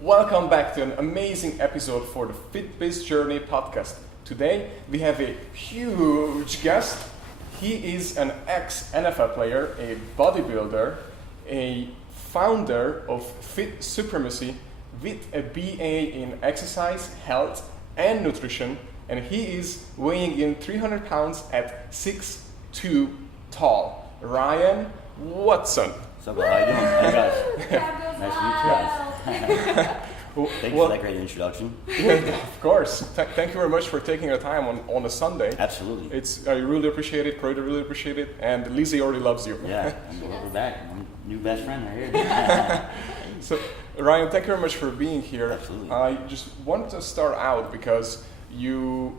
Welcome back to an amazing episode for the FitBiz Journey podcast. Today we have a huge guest. He is an ex-NFL player, a bodybuilder, a founder of Fit Supremacy with a BA in exercise, health and nutrition, and he is weighing in 300 pounds at 6'2" tall. Ryan Watson. What's up, how you doing? Hey guys. Nice to meet you guys. Thank you for that great introduction. Yeah, of course. Thank you very much for taking the time on a Sunday. Absolutely. I really appreciate it. Prada really appreciate it. And Lizzie already loves you. Yeah, we're back. I'm new best friend right here. So, Ryan, thank you very much for being here. Absolutely. I just wanted to start out because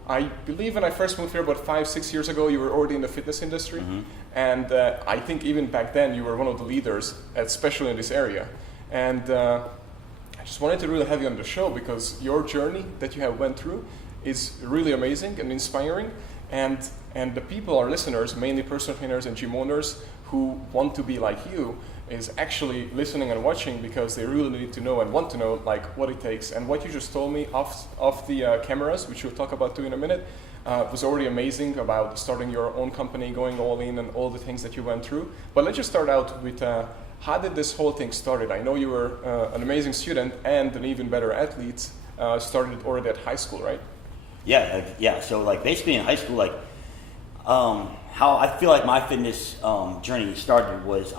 I believe when I first moved here about 5-6 years ago, you were already in the fitness industry. Mm-hmm. And I think even back then you were one of the leaders, especially in this area. And I just wanted to really have you on the show because your journey that you have went through is really amazing and inspiring. And the people, our listeners, mainly personal trainers and gym owners who want to be like you, is actually listening and watching because they really need to know and want to know like what it takes. And what you just told me off the cameras, which we'll talk about too in a minute, was already amazing about starting your own company, going all in and all the things that you went through. But let's just start out with how did this whole thing started? I know you were an amazing student and an even better athlete, started already at high school, right? Yeah. So like basically in high school, like how I feel like my fitness journey started was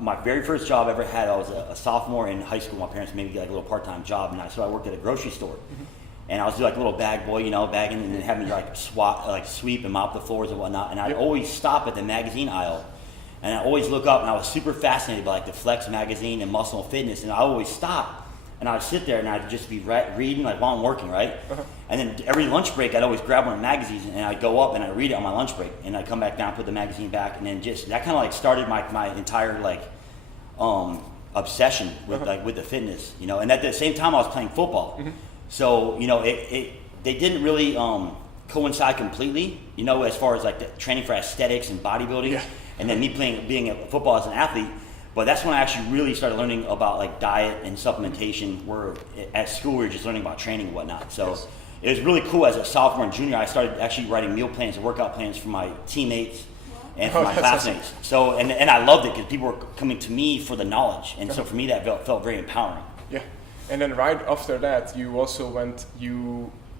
my very first job I ever had. I was a sophomore in high school. My parents made me get like a little part-time job, and I worked at a grocery store. Mm-hmm. And I was like a little bag boy, bagging, and then have me like sweep and mop the floors and whatnot. And I'd always stop at the magazine aisle, and I always look up, and I was super fascinated by like the Flex magazine and Muscle and Fitness. And I always stop, and I'd sit there, and I'd just be reading like while I'm working, right? Uh-huh. And then every lunch break, I'd always grab one of the magazines, and I'd go up and I'd read it on my lunch break, and I'd come back down, put the magazine back, and then just that kind of like started my entire like obsession with with the fitness, And at the same time, I was playing football. Mm-hmm. So, they didn't really coincide completely, as far as like the training for aesthetics and bodybuilding, and then me being a football as an athlete. But that's when I actually really started learning about like diet and supplementation, where at school we were just learning about training and whatnot. So it was really cool. As a sophomore and junior, I started actually writing meal plans and workout plans for my teammates and for my classmates. Awesome. So, and I loved it because people were coming to me for the knowledge. And so for me, that felt very empowering. Yeah. And then right after that, you also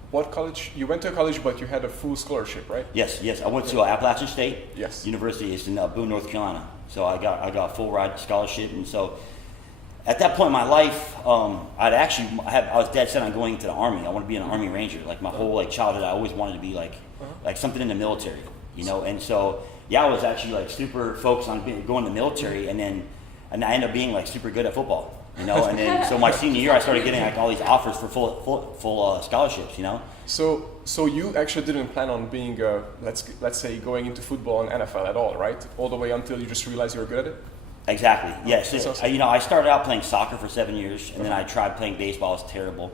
what college? You went to a college, but you had a full scholarship, right? Yes. I went to Appalachian State University. It's in Boone, North Carolina. So I got a full ride scholarship. And so at that point in my life, I was dead set on going into the Army. I wanted to be an Army Ranger. Like my whole childhood, I always wanted to be like something in the military, And so I was actually like super focused on going to the military, and I ended up being like super good at football. And then so my senior year I started getting like all these offers for full scholarships, So you actually didn't plan on being let's say going into football and NFL at all, right? All the way until you just realized you were good at it? Exactly. Yes. Awesome. I started out playing soccer for 7 years, and then I tried playing baseball. It was terrible.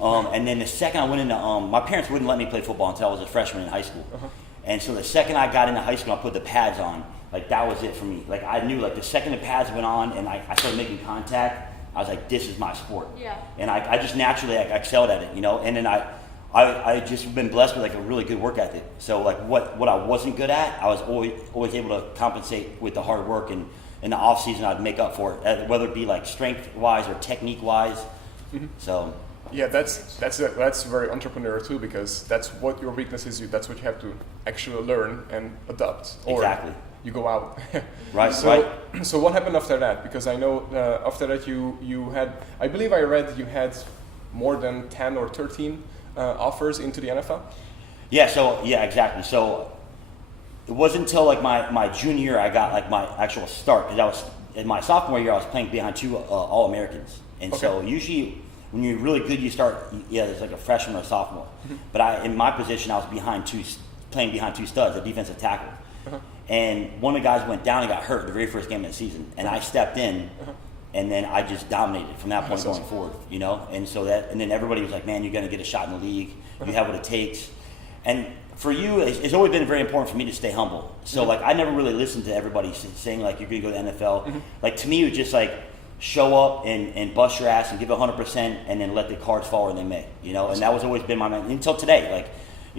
And then the second I went into my parents wouldn't let me play football until I was a freshman in high school. Uh-huh. And so the second I got into high school, I put the pads on. Like that was it for me. Like I knew like the second the pads went on and I started making contact, I was like, this is my sport. Yeah. And I just naturally excelled at it, And then I just been blessed with like a really good work ethic. So like what I wasn't good at, I was always able to compensate with the hard work, and in the off season I'd make up for it, whether it be like strength wise or technique wise. Mm-hmm. So. Yeah, that's very entrepreneurial too, because that's what your weakness is. That's what you have to actually learn and adopt. Exactly. You go out. Right. So what happened after that? Because I know after that you had, I believe I read you had more than 10 or 13 offers into the NFL. Yeah. Exactly. So it wasn't until like my junior year I got like my actual start, because I was in my sophomore year I was playing behind two All-Americans, and so usually when you're really good, you start there's like a freshman or a sophomore. Mm-hmm. But in my position, I was playing behind two studs, a defensive tackle. Uh-huh. And one of the guys went down and got hurt the very first game of the season, and I stepped in, and then I just dominated from that point going forward, And so and then everybody was like, "Man, you're going to get a shot in the league. You have what it takes." And for you, it's always been very important for me to stay humble. So like I never really listened to everybody saying like you're going to go to the NFL. Mm-hmm. Like to me, it was just like show up and bust your ass and give 100%, and then let the cards fall where they may, and that was always been my mind until today. Like,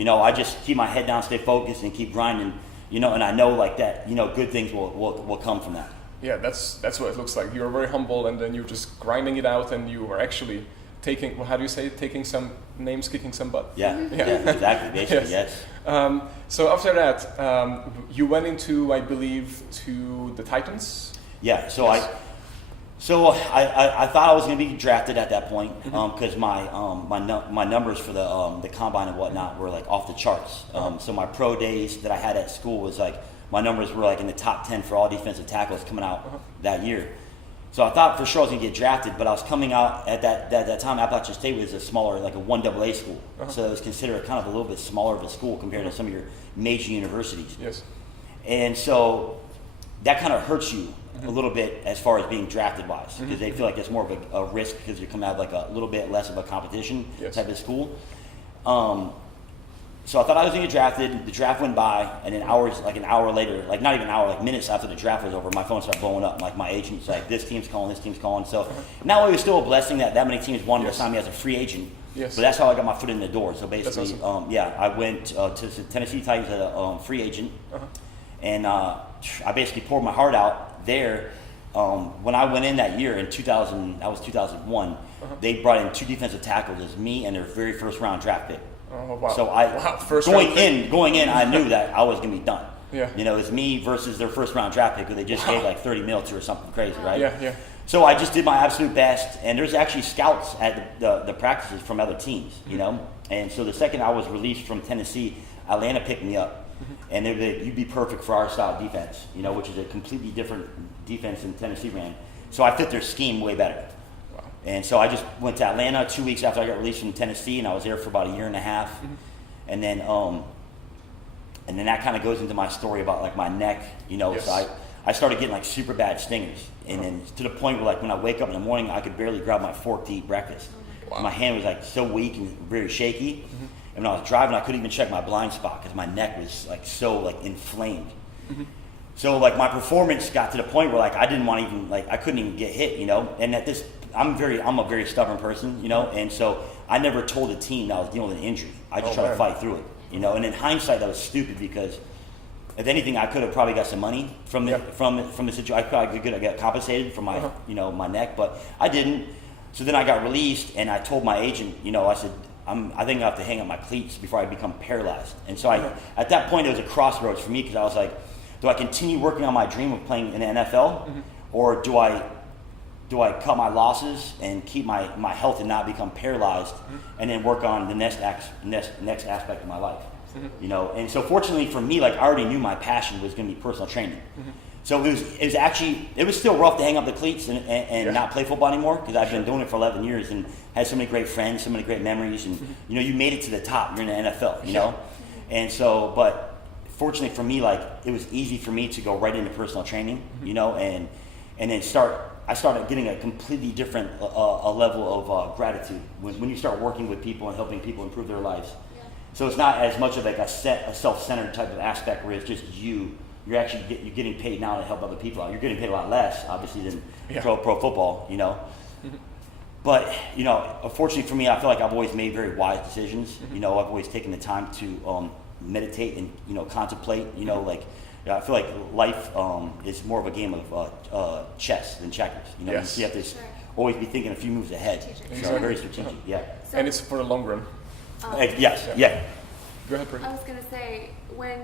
I just keep my head down, stay focused, and keep grinding, and I know like that, good things will come from that. Yeah, that's what it looks like. You're very humble, and then you're just grinding it out, and you are actually taking, well, how do you say it? Taking some names, kicking some butt. Yeah, exactly, basically, yes. So after that, you went into, I believe, to the Titans? Yeah, so yes. I thought I was going to be drafted at that point because my numbers for the combine and whatnot were like off the charts. So my pro days that I had at school was like, my numbers were like in the top 10 for all defensive tackles coming out that year. So I thought for sure I was going to get drafted, but I was coming out at that time. Appalachian State was a smaller, like a 1AA school. So it was considered kind of a little bit smaller of a school compared to some of your major universities. Yes. And so that kind of hurts you a little bit as far as being drafted wise, because they feel like it's more of a risk because you're coming out of like a little bit less of a competition type of school. So I thought I was going to get drafted. The draft went by, and then like an hour later, like not even an hour, like minutes after the draft was over, my phone started blowing up. Like my agent's like, this team's calling. So now it was still a blessing that many teams wanted to sign me as a free agent. Yes. But that's how I got my foot in the door. So basically, awesome. I went to the Tennessee Titans as a free agent, and I basically poured my heart out there. When I went in that year in 2001, they brought in 2 defensive tackles as me and their very first round draft pick. Oh, wow. So going in, I knew that I was going to be done. Yeah. It's me versus their first round draft pick who they just gave like 30 mil to or something crazy, right? Yeah. So I just did my absolute best, and there's actually scouts at the practices from other teams, And so the second I was released from Tennessee, Atlanta picked me up, and they're like, "You'd be perfect for our style of defense, which is a completely different defense than Tennessee ran." So I fit their scheme way better. And so I just went to Atlanta 2 weeks after I got released from Tennessee, and I was there for about a year and a half. And then that kind of goes into my story about like my neck, Yes. So I started getting like super bad stingers, and then to the point where like when I wake up in the morning, I could barely grab my fork to eat breakfast. Wow. My hand was like so weak and very shaky. And when I was driving, I couldn't even check my blind spot because my neck was like so like inflamed. So like my performance got to the point where like I didn't want to even like I couldn't even get hit, And at this, I'm a very stubborn person, and so I never told the team that I was dealing with an injury. I just tried to fight through it, And in hindsight, that was stupid because if anything, I could have probably got some money from the situation. I probably could have got compensated for my my neck, but I didn't. So then I got released, and I told my agent, I said, I think I have to hang up my cleats before I become paralyzed. And so at that point, it was a crossroads for me because I was like, do I continue working on my dream of playing in the NFL, or do I cut my losses and keep my health and not become paralyzed, and then work on the next aspect of my life, And so fortunately for me, like I already knew my passion was going to be personal training. So it was still rough to hang up the cleats and not play football anymore because I've been doing it for 11 years and had so many great friends, so many great memories, and you made it to the top. You're in the NFL, and so but. Fortunately for me, like it was easy for me to go right into personal training, and then I started getting a completely different a level of gratitude when you start working with people and helping people improve their lives. Yeah. So it's not as much of like a self-centered type of aspect where it's just you. You're actually you're getting paid now to help other people out. You're getting paid a lot less, obviously, than pro football, But unfortunately for me, I feel like I've always made very wise decisions. I've always taken the time to meditate and contemplate. I feel like life is more of a game of chess than checkers. You have to always be thinking a few moves ahead. So very strategic. Yeah. So, and it's for the long run. Yes. Yeah. Go ahead, Brittany. I was gonna say when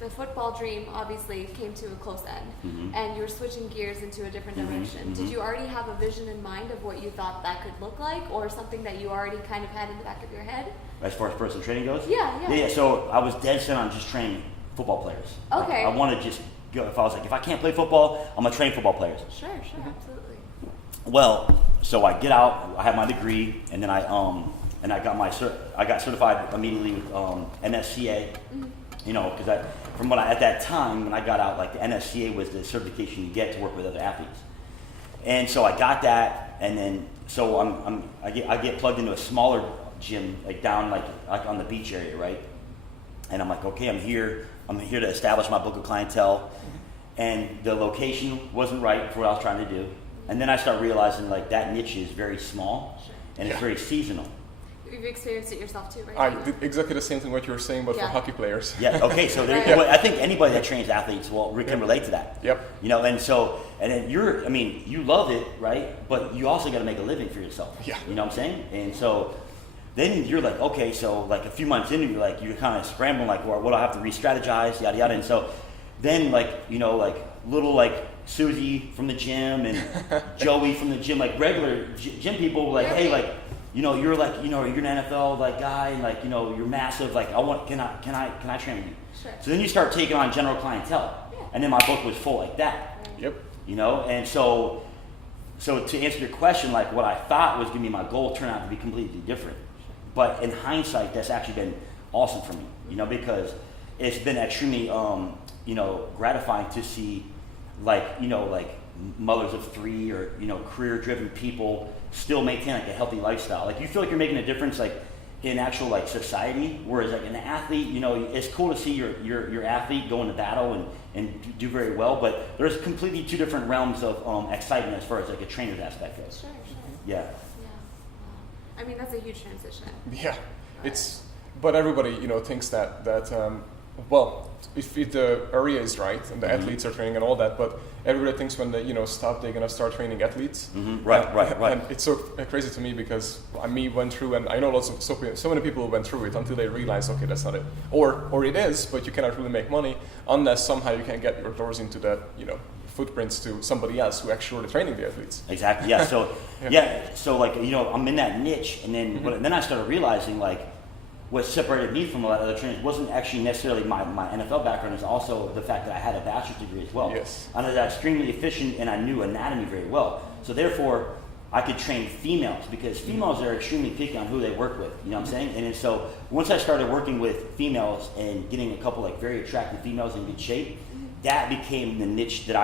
the football dream obviously came to a close end, and you were switching gears into a different direction. Did you already have a vision in mind of what you thought that could look like, or something that you already kind of had in the back of your head? As far as personal training goes? Yeah. So I was dead set on just training football players. Okay. I want to just go, if I can't play football, I'm going to train football players. Sure, absolutely. Well, so I get out, I have my degree, and then I got certified immediately with NSCA, because at that time when I got out, like the NSCA was the certification you get to work with other athletes. And so I got that, and then so I get plugged into a smaller gym, like down like on the beach area, right? And I'm like, okay, I'm here to establish my book of clientele, and the location wasn't right for what I was trying to do. And then I start realizing like that niche is very small and it's very seasonal. You've experienced it yourself too, right? I did exactly the same thing what you were saying, but for hockey players. Yeah. Okay. So there, well, I think anybody that trains athletes can relate to that. Yep. You know, and then you love it, right? But you also got to make a living for yourself. Yeah. You know what I'm saying? And so then you're like, okay, so like a few months into, you're kind of scrambling, like, well, what do I have to re-strategize, yada yada. And so then little Susie from the gym and Joey from the gym, like regular gym people, like, hey, like, you're you're an NFL guy, and you're massive, can I train you? Sure. So then you start taking on general clientele, and then my book was full like that. Yep. And so to answer your question, like what I thought was gonna be my goal turned out to be completely different. But in hindsight, that's actually been awesome for me, because it's been extremely gratifying to see mothers of 3 or career-driven people still maintain a healthy lifestyle. Like you feel like you're making a difference in actual society. Whereas an athlete, it's cool to see your athlete go into battle and do very well. But there's completely 2 different realms of excitement as far as a trainer's aspect goes. Sure. Yeah. Yeah. I mean, that's a huge transition. Yeah, but everybody thinks that well, if the area is right and the athletes are training and all that, but everybody thinks when they stop, they're gonna start training athletes. Mm-hmm. Right. And it's so crazy to me because I went through, and I know lots of so many people who went through it until they realize, okay, that's not it, or it is, but you cannot really make money unless somehow you can get your doors into that footprints to somebody else who actually training the athletes. Exactly. Yeah. So So I'm in that niche, and then then I started realizing what separated me from a lot of other trainers wasn't actually necessarily my NFL background. It's also the fact that I had a bachelor's degree as well. Yes. I was extremely efficient, and I knew anatomy very well. So therefore, I could train females because females are extremely picky on who they work with. You know what I'm saying? And so once I started working with females and getting a couple very attractive females in good shape, that became the niche that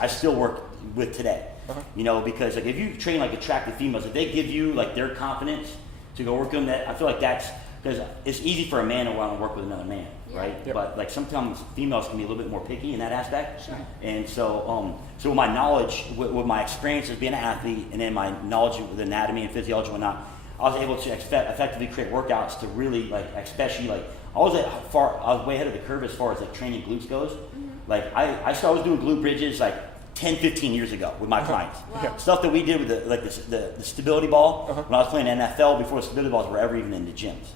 I still work with today. Because if you train attractive females, if they give you their confidence to go work with them, that I feel like that's because it's easy for a man to want to work with another man, right? Yep. But sometimes females can be a little bit more picky in that aspect. Sure. And so with my knowledge, with my experience as being an athlete, and then my knowledge of the anatomy and physiology and whatnot, I was able to effectively create workouts to really especially I was way ahead of the curve as far as training glutes goes. I was doing glute bridges 10, 15 years ago with my clients. Wow. Stuff that we did with the stability ball when I was playing NFL before the stability balls were ever even in the gyms.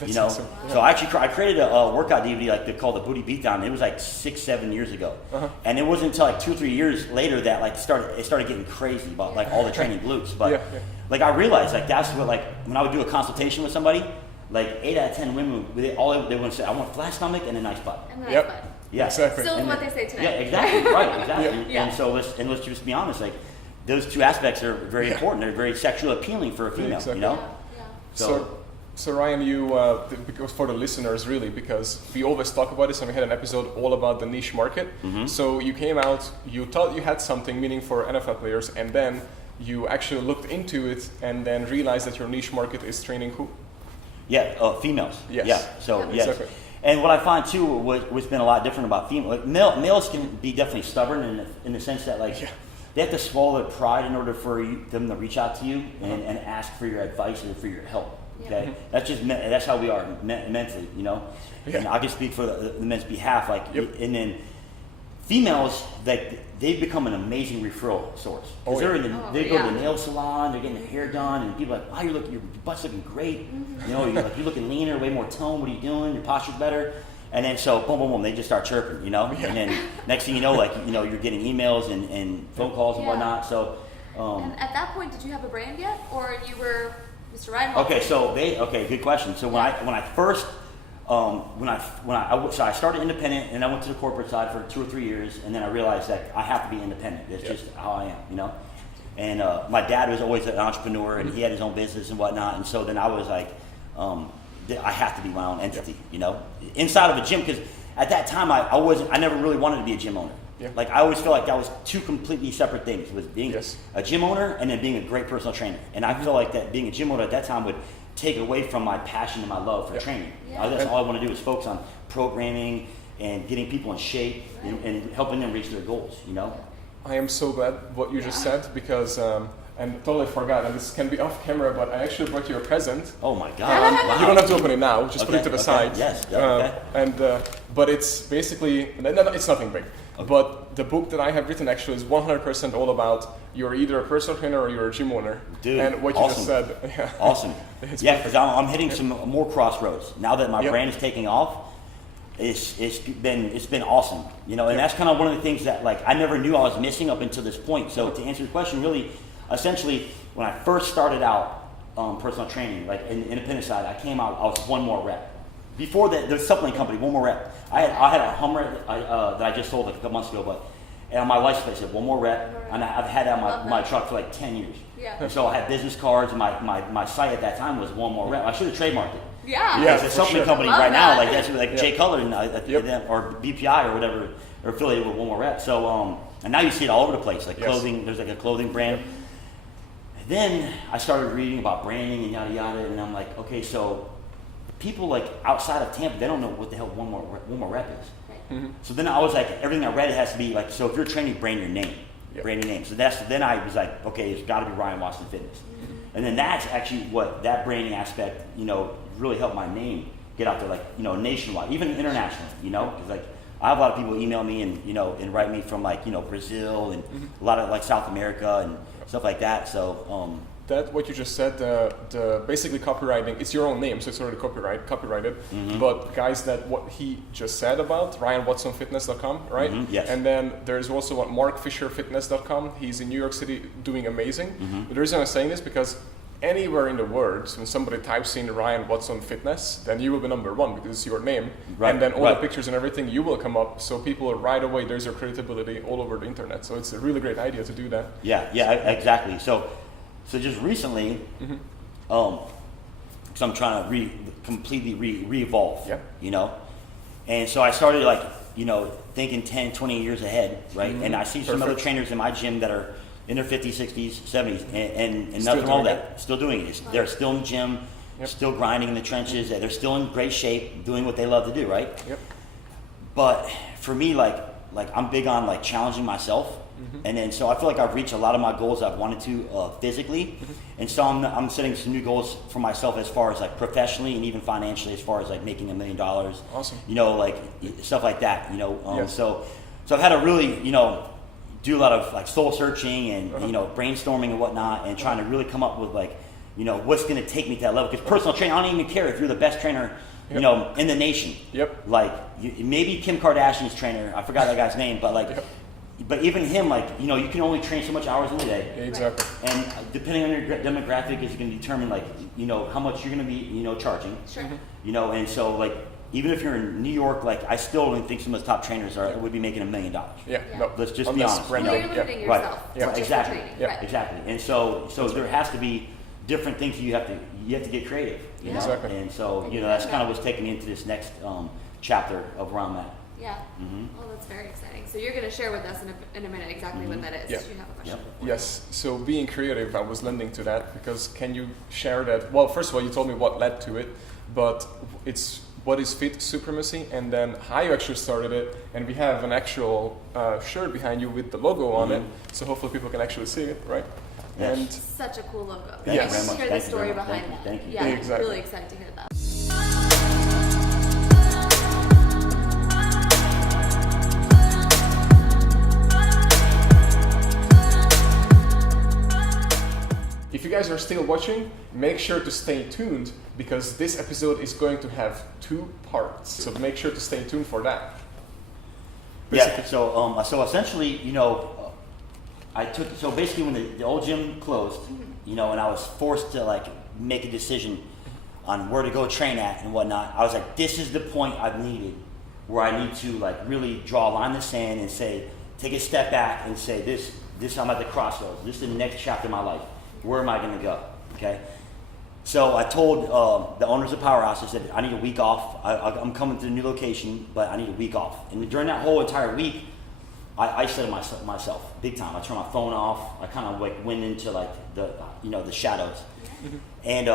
That's awesome. So I created a workout DVD they called the Booty Beatdown. It was 6, 7 years ago, and it wasn't until 2 or 3 years later that it started getting crazy about all the training glutes. But I realized that's what when I would do a consultation with somebody, 8 out of 10 women they want to say, I want a flat stomach and a nice butt. And Yep. butt. Yeah, exactly. Still what they say today. Yeah, exactly. Right, exactly. Yeah. And so let's just be honest. Those 2 aspects are very important. They're very sexually appealing for a female. Exactly. Yeah. So Ryan, you because for the listeners really, because we always talk about this, and we had an episode all about the niche market. So you came out, you thought you had something, meaning for NFL players, and then you actually looked into it, and then realized that your niche market is training who? Yeah, females. Yes. Yeah. So yes. Exactly. And what I find too, what's been a lot different about females, males can be definitely stubborn in the sense that they have to swallow their pride in order for them to reach out to you and ask for your advice and for your help. Okay, that's how we are mentally, And I can speak for the men's behalf, and then females they've become an amazing referral source because they go to the nail salon, they're getting their hair done, and people are like, wow, your butt's looking great, you're looking leaner, way more tone. What are you doing? Your posture's better. And then so boom, boom, boom, they just start chirping, And then next thing you know, you're getting emails and phone calls and whatnot. So and at that point, did you have a brand yet, or you were Mr. Ryan? Okay, good question. So when I first I started independent, and I went to the corporate side for 2 or 3 years, and then I realized that I have to be independent. It's just how I am, And my dad was always an entrepreneur, and he had his own business and whatnot. And so then I was I have to be my own entity, inside of a gym, because at that time I never really wanted to be a gym owner. Yeah. I always felt like that was 2 completely separate things, was being a gym owner and then being a great personal trainer. And I feel like that being a gym owner at that time would take away from my passion and my love for training. That's all I want to do is focus on programming and getting people in shape and helping them reach their goals, I am so glad what you just said because, and totally forgot, and this can be off camera, but I actually brought you a present. Oh my God! Wow. You don't have to open it now. Just put it to the side. Yes. Okay. But it's basically it's nothing big. Okay. But the book that I have written actually is 100% all about you're either a personal trainer or you're a gym owner. Dude, and what you just said. Yeah. Awesome. Yeah, because I'm hitting some more crossroads now that my brand is taking off. It's been awesome, you know, and that's kind of one of the things that like I never knew I was missing up until this point. So to answer the question, really, essentially, when I first started out personal training, like in the independent side, I came out, I was one more rep. Before the supplement company, one more rep. I had a Hummer that I just sold like a couple months ago, but and on my license plate said one more rep, and I've had that on my truck for like 10 years. Yeah. And so I had business cards, and my site at that time was one more rep. I should have trademarked it. Yeah. It's a supplement company right now, like that's like Jay Cutler or BPI or whatever, are affiliated with one more rep. So and now you see it all over the place, like clothing. There's like a clothing brand. And then I started reading about branding and yada yada, and I'm like, okay, so people like outside of Tampa, they don't know what the hell one more rep is. Right. Mm-hmm. So then I was like, everything I read, it has to be like, so if you're training, brand your name. Brand your name. So then I was like, okay, it's got to be Ryan Watson Fitness. Mm-hmm. And then that's actually what that branding aspect, you know, really helped my name get out there, like, you know, nationwide, even internationally, you know, because like I have a lot of people email me and, you know, and write me from like, you know, Brazil and a lot of like South America and stuff like that. So, that what you just said, the basically copywriting, it's your own name, so it's already copyrighted. Mm-hmm. But guys, that what he just said about RyanWatsonFitness.com, right? Mm-hmm. Yes. And then there's also what MarkFisherFitness.com. He's in New York City doing amazing. Mm-hmm. But the reason I'm saying this because anywhere in the world, when somebody types in Ryan Watson Fitness, then you will be number one because it's your name. Right. And then all the pictures and everything, you will come up. So people right away, there's your credibility all over the internet. So it's a really great idea to do that. Yeah, exactly. So just recently, because I'm trying to completely re-evolve, you know? And so I started like, you know, thinking 10, 20 years ahead, right? Mm-hmm. And I see some other trainers in my gym that are in their 50s, 60s, 70s, and nothing wrong with that. Still doing it. They're still in the gym, still grinding in the trenches. They're still in great shape, doing what they love to do, right? Yep. But for me, like I'm big on like challenging myself. Mm-hmm. And then so I feel like I've reached a lot of my goals I've wanted to physically. And so I'm setting some new goals for myself as far as like professionally and even financially as far as like making $1 million. Awesome. You know, like stuff like that, you know. So I've had to really, you know, do a lot of like soul searching and you know, brainstorming and whatnot, and trying to really come up with like, you know, what's going to take me to that level. Because personal training, I don't even care if you're the best trainer, you know, in the nation. Yep. Like maybe Kim Kardashian's trainer, I forgot that guy's name, but like, but even him, like, you know, you can only train so much hours in a day. Yeah, exactly. And depending on your demographic is going to determine like, you know, how much you're going to be, you know, charging. Sure. You know, and so like, even if you're in New York, like I still don't think some of the top trainers would be making $1 million. No, let's just be honest. Well, you're limiting yourself. Right. Exactly. Right. Exactly. And so there has to be different things you have to get creative. You know? Exactly. And so you know that's kind of what's taking me into this next chapter of where I'm at. Yeah. Mm-hmm. Well, that's very exciting. So you're going to share with us in a minute exactly what that is. Yeah. Do you have a question? Yes. So being creative, I was lending to that because can you share that? Well, first of all, you told me what led to it, but it's what is fit supremacy, and then how you actually started it, and we have an actual shirt behind you with the logo on it, so hopefully people can actually see it, right? Yes. And such a cool logo. Thank I want to hear the story behind that. Thank you. Yeah, exactly. really excited to hear that. if you guys are still watching, make sure to stay tuned because this episode is going to have 2 parts. So make sure to stay tuned for that. Yeah. So essentially, you know, so basically when the old gym closed, you know, and I was forced to like make a decision on where to go train at and whatnot, I was like, this is the point I've needed where I need to like really draw a line in the sand and say, take a step back and say, this I'm at the crossroads. This is the next chapter of my life. Where am I going to go? Okay. So I told the owners of Powerhouse, I said, I need a week off. I'm coming to the new location, but I need a week off. And during that whole entire week, I isolated myself big time. I turned my phone off. I kind of like went into like the shadows. And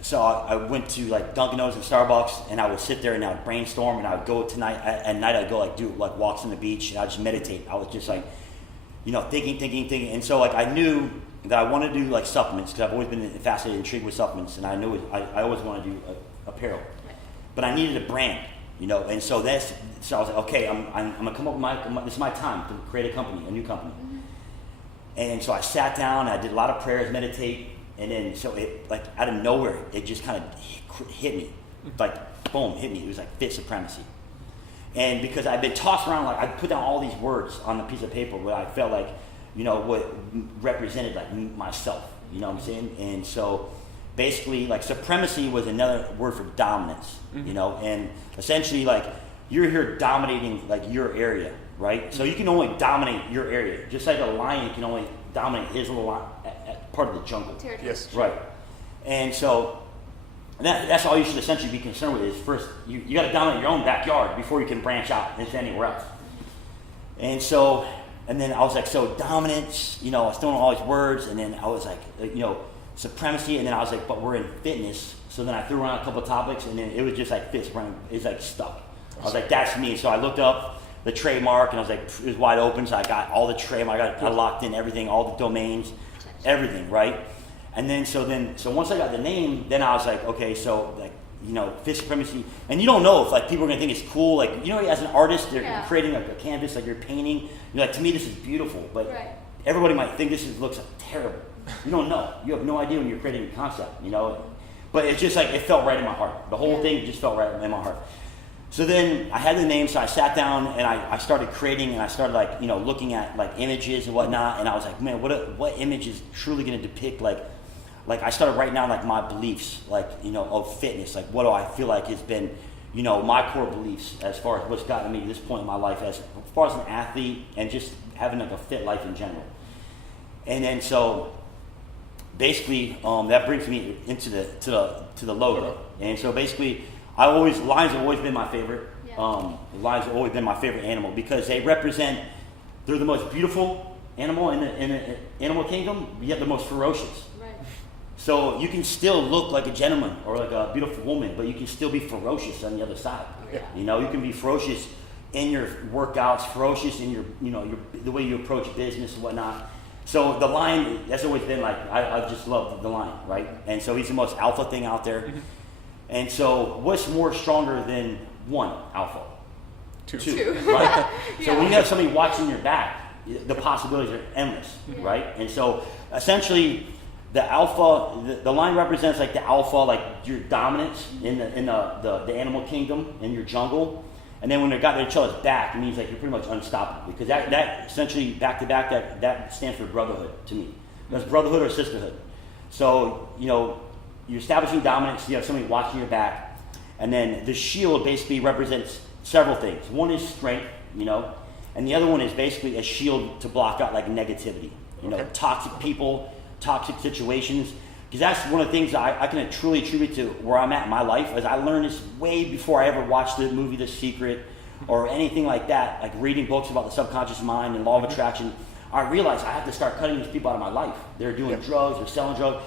so I went to like Dunkin' Donuts and Starbucks, and I would sit there and I would brainstorm, and I would go at night I'd go like do like walks on the beach, and I'd just meditate. I was just like thinking. And so like I knew that I wanted to do like supplements because I've always been fascinated and intrigued with supplements, and I knew I always wanted to do apparel, but I needed a brand, and so I was like, okay, I'm gonna come up with this is my time to create a company, a new company. Mm-hmm. And so I sat down, I did a lot of prayers, meditate, and then so it like out of nowhere it just kind of hit me, like boom, hit me. It was like fit supremacy. And because I've been tossed around, like I put down all these words on a piece of paper where I felt like, what represented like myself, you know what I'm saying? And so basically like supremacy was another word for dominance, and essentially like you're here dominating like your area, right? So you can only dominate your area, just like a lion can only dominate his little part of the jungle. Territory. Yes. Right. And so that's all you should essentially be concerned with is first, you got to dominate your own backyard before you can branch out into anywhere else. And then I was like, so dominance, I was throwing all these words, and then I was like, supremacy, and then I was like, but we're in fitness. So then I threw around a couple of topics, and then it was just like fit supremacy. It's like stuck. I was like, that's me. So I looked up the trademark, and I was like, it was wide open, so I got all the trademark, I locked in everything, all the domains, everything, right? And then so once I got the name, then I was like, okay, so like, fit supremacy, and you don't know if like people are gonna think it's cool, like as an artist, they're creating a canvas, like you're painting, you're like, to me this is beautiful, but everybody might think looks terrible. You don't know. You have no idea when you're creating a concept, But it's just like it felt right in my heart. The whole thing just felt right in my heart. So then I had the name, so I sat down and I started creating, and I started like looking at like images and whatnot, and I was like, man, what image is truly gonna depict like I started writing down like my beliefs, like of fitness, like what do I feel like has been, my core beliefs as far as what's gotten me to this point in my life as far as an athlete and just having like a fit life in general. And then so basically that brings me into the logo. And so basically lions have always been my favorite. Lions have always been my favorite animal because they're the most beautiful animal in the animal kingdom, yet the most ferocious. So you can still look like a gentleman or like a beautiful woman, but you can still be ferocious on the other side. You can be ferocious in your workouts, ferocious in your, the way you approach business and whatnot. So the lion, that's always been like, I just love the lion, right? And so he's the most alpha thing out there. Mm-hmm. And so what's more stronger than one alpha? Two. Right? So when you have somebody watching your back, the possibilities are endless, right? And so essentially, the alpha, the line represents like the alpha, like your dominance in the animal kingdom, in your jungle. And then when they got each other's back, it means like you're pretty much unstoppable. Because that essentially, back to back, that stands for brotherhood to me. That's brotherhood or sisterhood. So, you're establishing dominance, you have somebody watching your back. And then the shield basically represents several things. One is strength, and the other one is basically a shield to block out like negativity. Toxic people, toxic situations, because that's one of the things I can truly attribute to where I'm at in my life. As I learned this way before I ever watched the movie The Secret or anything like that, like reading books about the subconscious mind and law of attraction. I realized I have to start cutting these people out of my life. They're doing drugs, they're selling drugs,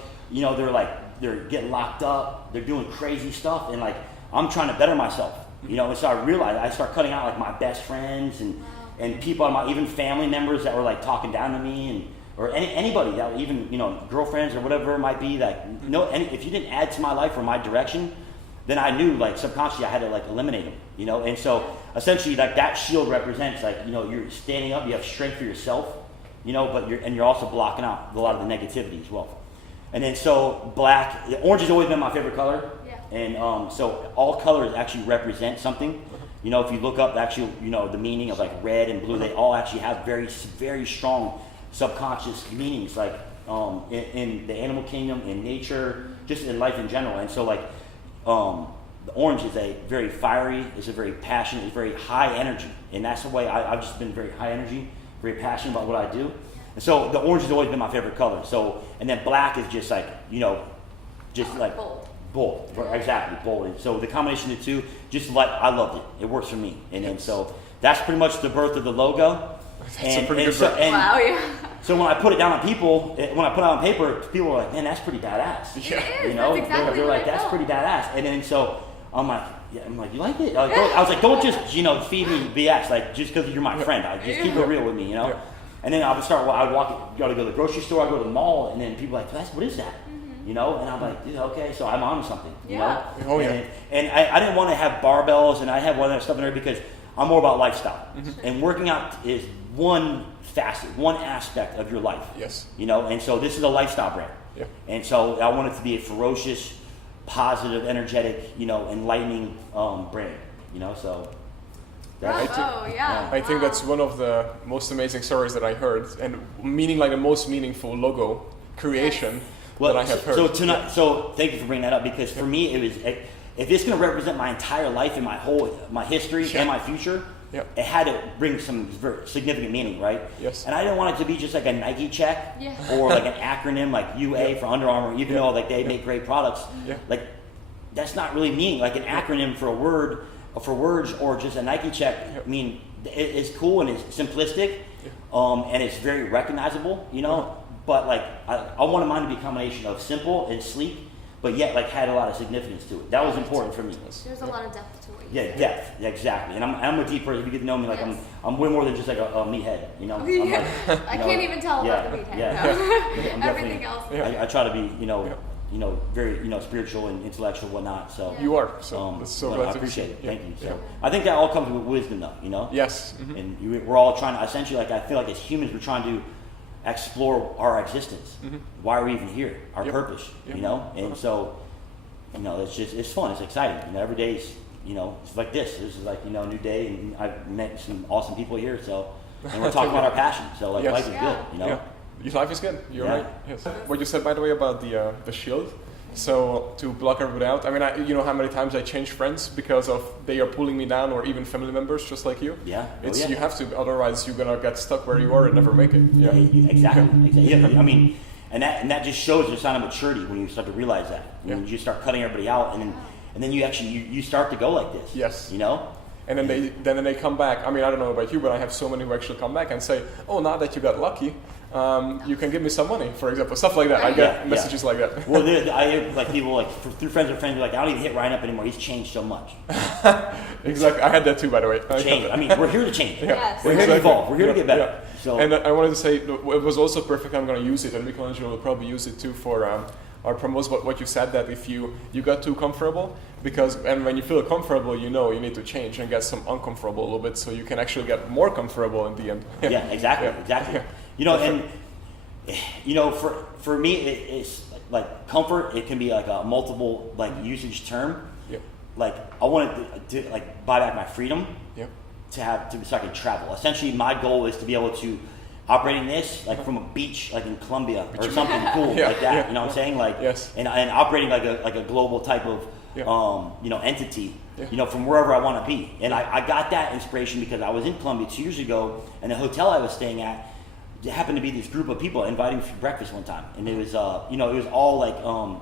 they're getting locked up, they're doing crazy stuff, and like I'm trying to better myself, and so I realized I start cutting out like my best friends and people, even family members that were like talking down to me or anybody that even, girlfriends or whatever it might be, that if you didn't add to my life or my direction, then I knew like subconsciously I had to like eliminate them, and so essentially like that shield represents like, you're standing up, you have strength for yourself, but you're also blocking out a lot of the negativity as well. And then so orange has always been my favorite color, and so all colors actually represent something. If you look up actually, the meaning of like red and blue, they all actually have very, very strong subconscious meanings, like in the animal kingdom, in nature, just in life in general. And so like the orange is a very fiery, it's a very passionate, it's very high energy, and that's the way I've just been very high energy, very passionate about what I do. And so the orange has always been my favorite color. So, and then black is just like, like bold, exactly, bold. And so the combination of the two, just like, I loved it. It works for me. And then so that's pretty much the birth of the logo. That's a pretty good birth. Wow, yeah. So when I put it down on people, when I put it on paper, people were like, man, that's pretty badass. Yeah. It is. That's exactly they're like, that's pretty badass. And then so I'm like, you like it? I was like, don't just, feed me BS, like just because you're my friend. Just keep it real with me, Yeah. And then I would start. Well, I would walk. Go to the grocery store. I go to the mall, and then people are like, what is that? You know, and I'm like, dude, okay, so I'm on something. You know. Oh yeah. And I didn't want to have barbells, and I had one of that stuff in there because I'm more about lifestyle. And working out is one facet, one aspect of your life. Yes. You know, and so this is a lifestyle brand. Yeah. And so I want it to be a ferocious, positive, energetic, you know, enlightening brand. You know, so. I think that's one of the most amazing stories that I heard, and meaning like the most meaningful logo creation that I have heard. So thank you for bringing that up, because for me it was, if it's going to represent my entire life and my history and my future, it had to bring some very significant meaning, right? Yes. And I didn't want it to be just like a Nike check or like an acronym like UA for Under Armour, even though like they make great products. Like that's not really meaning. Like an acronym for words or just a Nike check. I mean, it's cool and it's simplistic, and it's very recognizable, you know. But like I wanted mine to be a combination of simple and sleek, but yet like had a lot of significance to it. That was important for me. There's a lot of depth to it. Yeah, depth, exactly. And I'm a deep person. If you get to know me, like I'm way more than just like a meathead, you know. I'm like, I can't even tell about the meathead. No. Everything else. I try to be, you know, very, you know, spiritual and intellectual, whatnot. So you are. So that's so glad I appreciate it. Thank you. So I think that all comes with wisdom, though. You know. Yes. And we're all trying to essentially, like, I feel like as humans, we're trying to explore our existence. Why are we even here? Our purpose. You know. And so, you know, it's fun. It's exciting. You know, every day's, you know, it's like this. This is like, you know, a new day, and I've met some awesome people here. So, and we're talking about our passion. So, like, life is good. You know. Your life is good. You're right. Yes. What you said, by the way, about the shield. So to block everybody out. I mean, you know how many times I change friends because of they are pulling me down, or even family members, just like you. Yeah. It's you have to. Otherwise, you're gonna get stuck where you are and never make it. Yeah. Exactly. Yeah. I mean, and that just shows your sign of maturity when you start to realize that. When you start cutting everybody out, and then you actually you start to go like this. Yes. You know. And then they come back. I mean, I don't know about you, but I have so many who actually come back and say, "Oh, now that you got lucky, you can give me some money," for example, stuff like that. I get messages like that. Well, I have like people like through friends of friends, like, I don't even hit Ryan up anymore. He's changed so much. Exactly. I had that too, by the way. Change. I mean, we're here to change. Yes. We're here to evolve. We're here to get better. So. And I wanted to say it was also perfect. I'm going to use it, and Michelangelo will probably use it too for our promos. But what you said, that if you got too comfortable, and when you feel comfortable, you know you need to change and get some uncomfortable a little bit, so you can actually get more comfortable in the end. Yeah, exactly. You know, and you know, for me, it's like comfort. It can be like a multiple like usage term. Yeah. Like I wanted to like buy back my freedom. Yeah. So I can travel. Essentially, my goal is to be able to operating this like from a beach, like in Colombia or something cool like that. You know what I'm saying? Like, and operating like a global type of you know, entity. You know, from wherever I want to be. And I got that inspiration because I was in Colombia 2 years ago, and the hotel I was staying at, it happened to be this group of people inviting me for breakfast one time, and it was you know, it was all like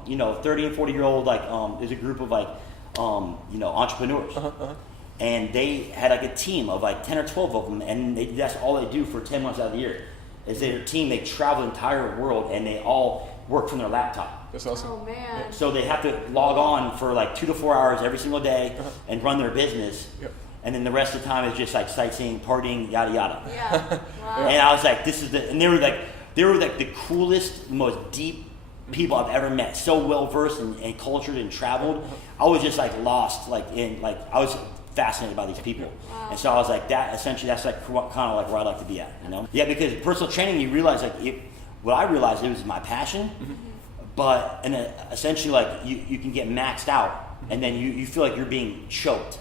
you know, 30 and 40-year-old like there's a group of like you know, entrepreneurs. And they had like a team of like 10 or 12 of them, and that's all they do for 10 months out of the year. Is their team, they travel the entire world, and they all work from their laptop. That's awesome. Oh man. So they have to log on for like 2 to 4 hours every single day and run their business. And then the rest of the time is just like sightseeing, partying, yada yada. Yeah. Wow. And I was like, and they were like the coolest, most deep people I've ever met. So well versed and cultured and traveled. I was just like lost, I was fascinated by these people. Wow. And so I was like, that's like kind of like where I'd like to be at, you know? Yeah, because personal training, you realize like what I realized, it was my passion, but essentially like you can get maxed out, and then you feel like you're being choked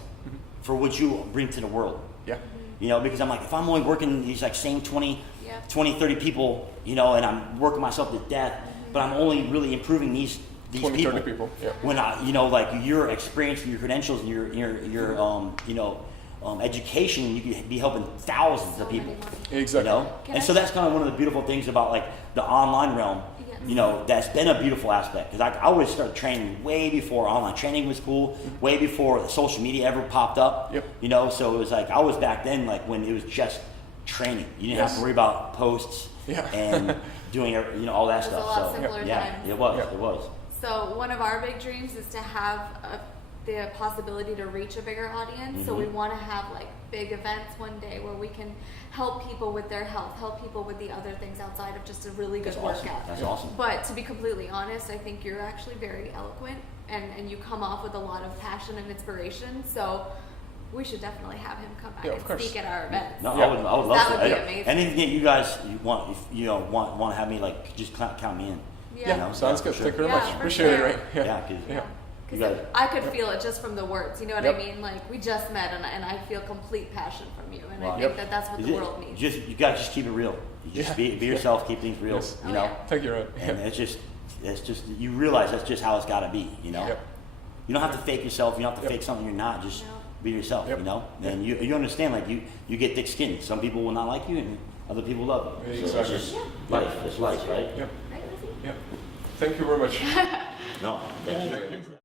for what you bring to the world. Yeah. You know, because I'm like, if I'm only working these like same 20, 30 people, you know, and I'm working myself to death, but I'm only really improving these 20, people. 30 people. Yeah. When you know, like your experience and your credentials and your you know, education, you could be helping thousands of people. Exactly. You know, and so that's kind of one of the beautiful things about like the online realm. You know, that's been a beautiful aspect, because I always started training way before online training was cool, way before the social media ever popped up. You know, so it was like I was back then, like when it was just training. You didn't have to worry about posts and doing, you know, all that stuff. It was a lot simpler time. It was. So one of our big dreams is to have the possibility to reach a bigger audience. So we want to have like big events one day where we can help people with their health, help people with the other things outside of just a really good workout. That's awesome. But to be completely honest, I think you're actually very eloquent and you come off with a lot of passion and inspiration. So we should definitely have him come back and speak at our events. No, I would love that to. Would be amazing. Anything that you guys want, if you know, want to have me like, just count me in. Yeah, You know? Sounds good. Sure. Thank you very much. for Appreciate it, sure. right? Yeah, Yeah. you guys. I could feel it just from the words, you know what Yep. I mean? Like, we just met and I feel complete passion from you, and Wow. I think that that's what the world needs. You gotta just keep it real. You just be yourself, keep things real, Yes. you know? Thank you, right? And it's just, you realize that's just how it's gotta be, you know? Yep. You don't have to fake yourself, you don't have to Yep. fake something you're not, just No. be yourself, Yep. you know? And you understand, like, you get thick skin. Some people will not like you, and other people love you. So Exactly. it's just life, it's life, right? Yep. Right, Lizzie? Yep. Thank you very much. No, thank you.